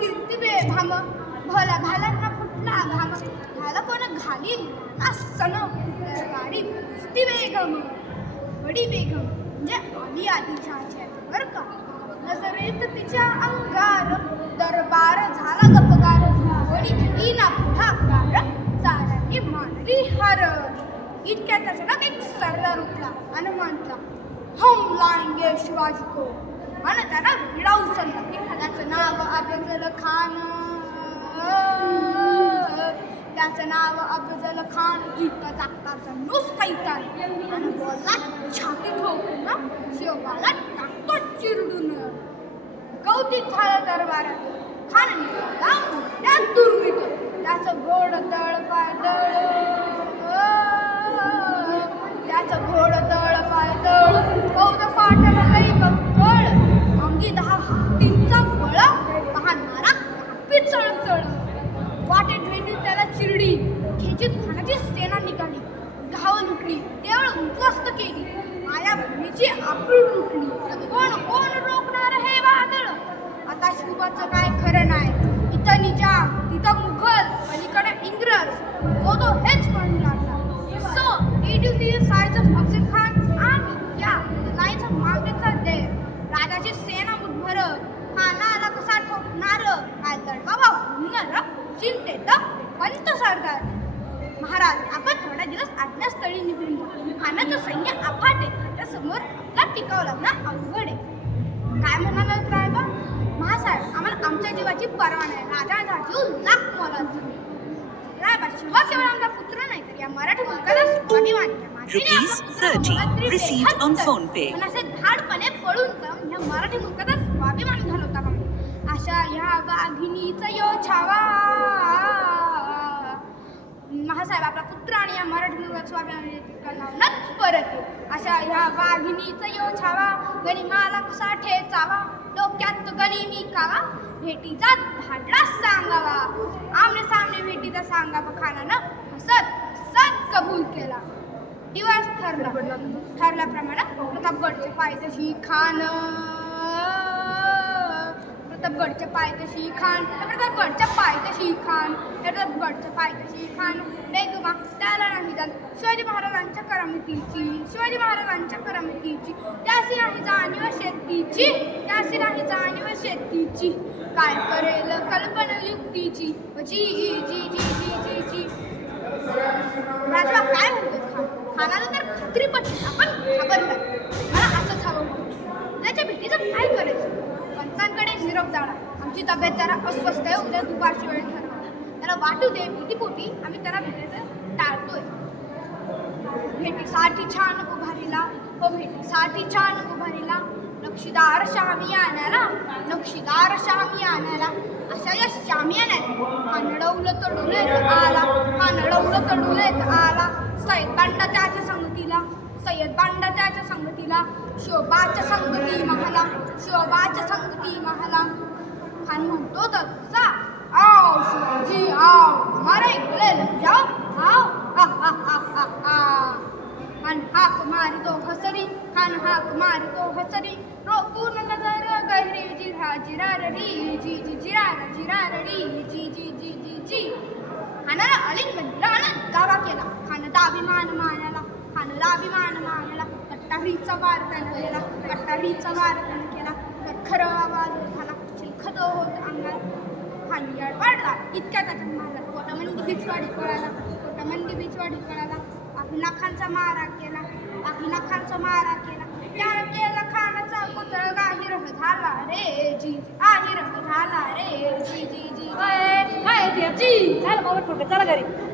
कीर्ती बेधाम भला घालांना फुटला घाम घाला कोण घालील? सन गाडी किती बेगम बडी बेगम म्हणजे आली आधी चहाच्या बरं का? नजरेत तिच्या अंगार दरबार झाला गपगार ना पुढा पुढाकार चाराने मानली हार. इतक्यात अचानक एक सरदार उठला आणि म्हटला हम लाएंगे शिवाजी को मला त्याला विडा उचलला त्याचं नाव अफजल खान. त्याचं नाव अफजल खान. गीत जागताचा नुसैतान आणि बोलला छाती ठोकून शिवबाला टाकतो चिरडून. कौतिक झाला दरबारात. खान निघाला त्या दुर्मित त्याचं गोड तळ खेचीत खाण्याची सेना निघाली गाव लुटली देवळ उद्ध्वस्त केली. माया भूमीची आपूळ लुटली. कोण कोण रोखणार हे वादळ? आता शिवबाचं काय खरं नाही. इथं निजा तिथं मुघल अलीकडे इंग्रज. तो तो हेच म्हणू लागला. So it is the size of Afzal Khan आणि या लाईन्स ऑफ माउंटेनचा देव. राजाची सेना मुठभर. खानाला कसा ठोकणार? काय दडबाबा हुनर चिंतेत पंत सरदार. महाराज आपण थोडा दिवस आज्ञास्थळी निघून खानाचं सैन्य अफाट आहे. त्या समोर आपला टिकाव लागणं अवघड आहे. काय म्हणाला रायबा? महासाहेब आम्हाला आमच्या जीवाची पर्वा नाही. राजाचा जीव लाख मोलाचा. रायबा शिवा केवळ आमचा पुत्र नाही तर या मराठी मुलगाला स्वाभिमान आहे. मातीने Rupees आपला पुत्र 30 मुलगा तरी received on बेहत्तर. phone pay. पण असे धाडपणे पळून जाऊन ह्या मराठी मुलगाचा स्वाभिमान घालवता अशा ह्या वाघिणीचा यो छावा. बाबासाहेब आपला पुत्र आणि या मराठी मुलगा स्वाभिमानाच परत ये. अशा ह्या वाघिणीचा यो छावा गणिमाला कसा ठेचावा डोक्यात गणी मी कावा भेटीचा धाडला सांगावा. आमने सामने भेटीचा सांगावा खानानं हसत हसत कबूल केला. दिवस ठरला ठरल्याप्रमाणे प्रतापगडचे पायथ्याशी खाणं. प्रतापगडच्या पायथ्याशी खान। प्रतापगडच्या पायथ्याशी खान। प्रतापगडच्या पायथ्याशी खान। बेगमा त्याला नाही जात शिवाजी महाराजांच्या करामतीची शिवाजी महाराजांच्या करामतीची त्याशी नाही जाणीव शेतीची त्याशी नाही जाणीव शेतीची। काय करेल कल्पना युक्तीची? जी जी जी जी जी जी राजवा काय म्हणतो खानाला तर खात्री पटली आपण घाबरला मला असंच हवं होतं त्याच्या भेटीचं काय करायचं पंचांकडे निरोप जाणार. आमची तब्येत जरा अस्वस्थ आहे उद्या दुपारची वेळ ठरवणार. त्याला वाटू दे भेटीपोटी आम्ही त्याला भेटायचं टाळतोय. भेटीसाठी छान उभारीला हो भेटीसाठी छान उभारीला. नक्षीदार शामी आणायला नक्षीदार शामी आणायला. अशा या शामियाने हानडवलं तडून येत आला हानडवलं तडून येत आला. सय्यद त्याच्या संगती येत बांडाच्या संगतीला शोभाच्या संगती महाला शोभाच्या संगती महाला. खान म्हणतो तर जा आओ शिवाजी आओ मारे इकडे जाओ. आओ हा हा हा हा हा. खान हाक मारितो हसरी खान हाक मारितो हसरी रोकून नजर गहरी जिरा जिरारडी जी जी जिरार जिरारडी जी जी जी जी जी. खानाला अलिंग दिला दावा केला. खान दाभिमान मान खानला अभिमान मानाला कट्टारीचा वार त्यानं केला. कट्टारीचा वार त्यानं केला. तर खरं आवाज झाला चिलखत होत अंगात खाली वाढला. इतक्या त्याच्यात मारला कोटामंदी बिचवाडी कळाला कोटामंदी बिचवाडी कळाला अभिनाखांचा मारा केला. अभिनाखांचा मारा केला. त्यानं केला खानाचा पुतळ. गाहीर झाला रे जी. आहिर झाला रे जी जी जी. काय जी झालं बाबा चला घरी.